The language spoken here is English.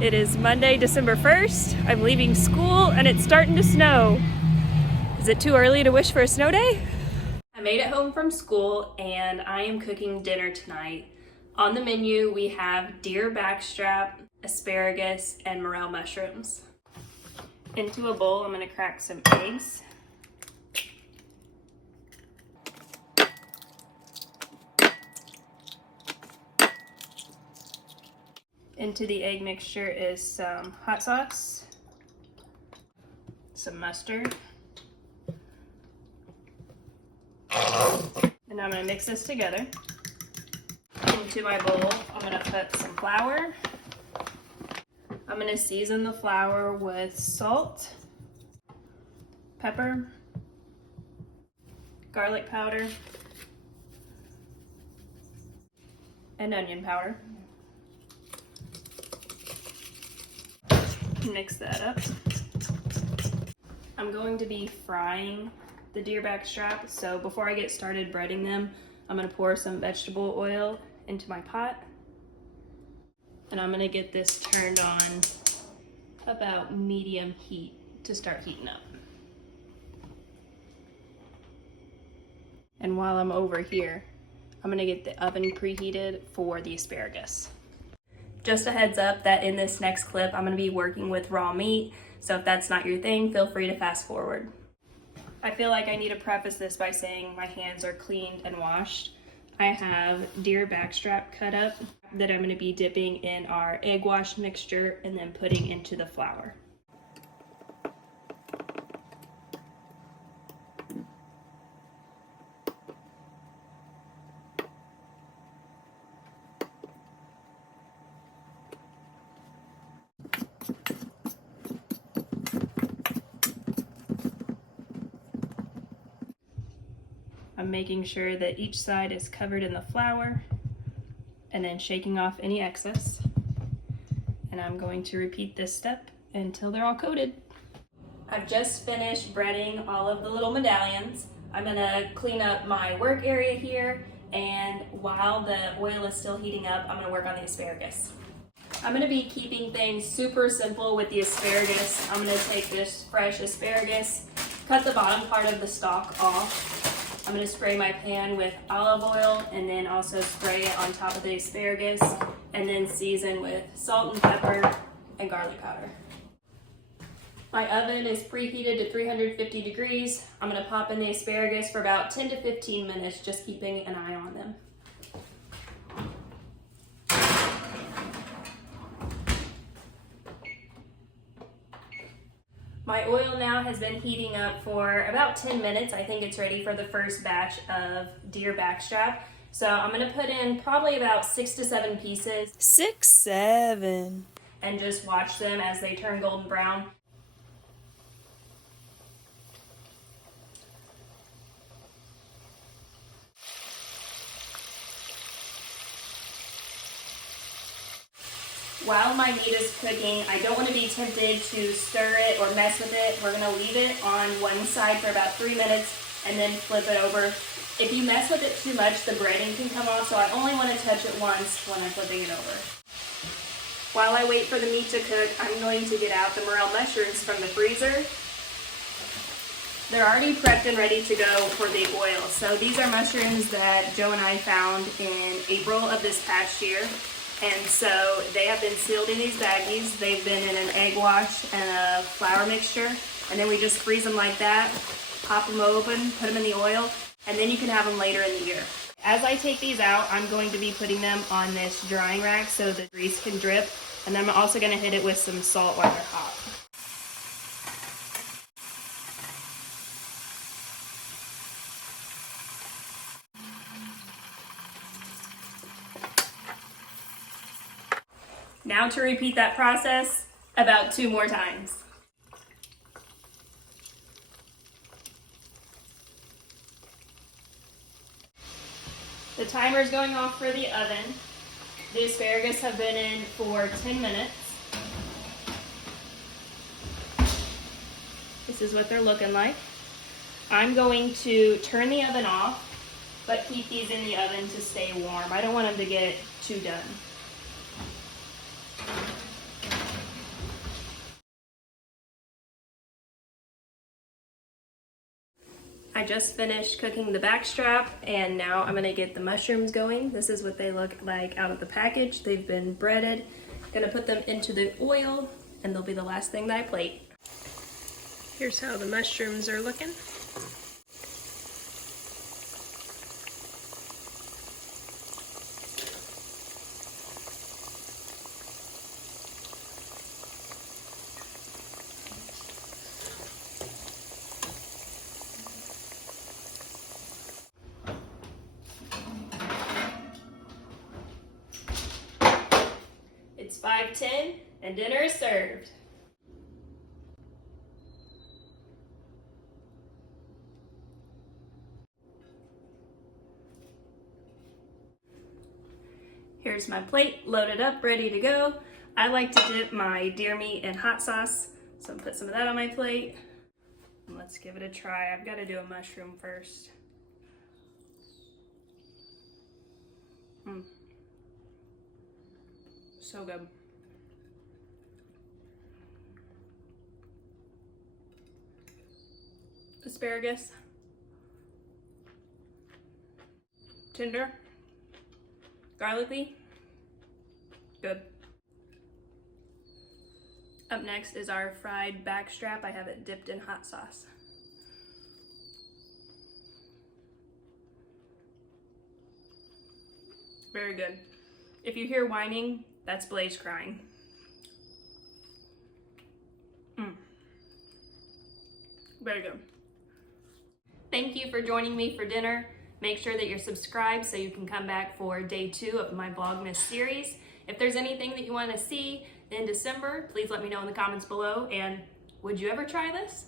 It is Monday, December 1st. I'm leaving school and it's starting to snow. Is it too early to wish for a snow day? I made it home from school and I am cooking dinner tonight. On the menu we have deer backstrap, asparagus, and morel mushrooms. Into a bowl I'm going to crack some eggs. Into the egg mixture is some hot sauce, some mustard, and I'm going to mix this together. Into my bowl, I'm going to put some flour. I'm going to season the flour with salt, pepper, garlic powder, and onion powder. Mix that up. I'm going to be frying the deer backstrap, so before I get started breading them, I'm going to pour some vegetable oil into my pot, and I'm going to get this turned on about medium heat to start heating up. And while I'm over here, I'm going to get the oven preheated for the asparagus. Just a heads up that in this next clip, I'm going to be working with raw meat, so if that's not your thing, feel free to fast forward. I feel like I need to preface this by saying my hands are cleaned and washed. I have deer backstrap cut up that I'm going to be dipping in our egg wash mixture and then putting into the flour. I'm making sure that each side is covered in the flour and then shaking off any excess. And I'm going to repeat this step until they're all coated. I've just finished breading all of the little medallions. I'm gonna clean up my work area here, and while the oil is still heating up, I'm gonna work on the asparagus. I'm gonna be keeping things super simple with the asparagus. I'm gonna take this fresh asparagus, cut the bottom part of the stalk off. I'm going to spray my pan with olive oil and then also spray it on top of the asparagus and then season with salt and pepper and garlic powder. My oven is preheated to 350 degrees. I'm going to pop in the asparagus for about 10 to 15 minutes, just keeping an eye on them. My oil now has been heating up for about 10 minutes. I think it's ready for the first batch of deer backstrap. So I'm gonna put in probably about 6 to 7 pieces. 6, 7. And just watch them as they turn golden brown. While my meat is cooking, I don't want to be tempted to stir it or mess with it. We're going to leave it on one side for about 3 minutes and then flip it over. If you mess with it too much, the breading can come off, so I only want to touch it once when I'm flipping it over. While I wait for the meat to cook, I'm going to get out the morel mushrooms from the freezer. They're already prepped and ready to go for the oil. So these are mushrooms that Joe and I found in April of this past year. And so they have been sealed in these baggies. They've been in an egg wash and a flour mixture. And then we just freeze them like that, pop them open, put them in the oil, and then you can have them later in the year. As I take these out, I'm going to be putting them on this drying rack so the grease can drip. And then I'm also going to hit it with some salt while they're hot. Now to repeat that process about 2 more times. The timer is going off for the oven. The asparagus have been in for 10 minutes. This is what they're looking like. I'm going to turn the oven off, but keep these in the oven to stay warm. I don't want them to get too done. I just finished cooking the backstrap and now I'm gonna get the mushrooms going. This is what they look like out of the package. They've been breaded. Gonna put them into the oil and they'll be the last thing that I plate. Here's how the mushrooms are looking. It's 5:10 and dinner is served. Here's my plate loaded up, ready to go. I like to dip my deer meat in hot sauce, so I'm gonna put some of that on my plate. And let's give it a try. I've got to do a mushroom first. So good. Asparagus. Tender. Garlicky. Good. Up next is our fried backstrap. I have it dipped in hot sauce. Very good. If you hear whining, that's Blaze crying. Very good. Thank you for joining me for dinner. Make sure that you're subscribed so you can come back for day 2 of my Vlogmas series. If there's anything that you want to see in December, please let me know in the comments below. And would you ever try this?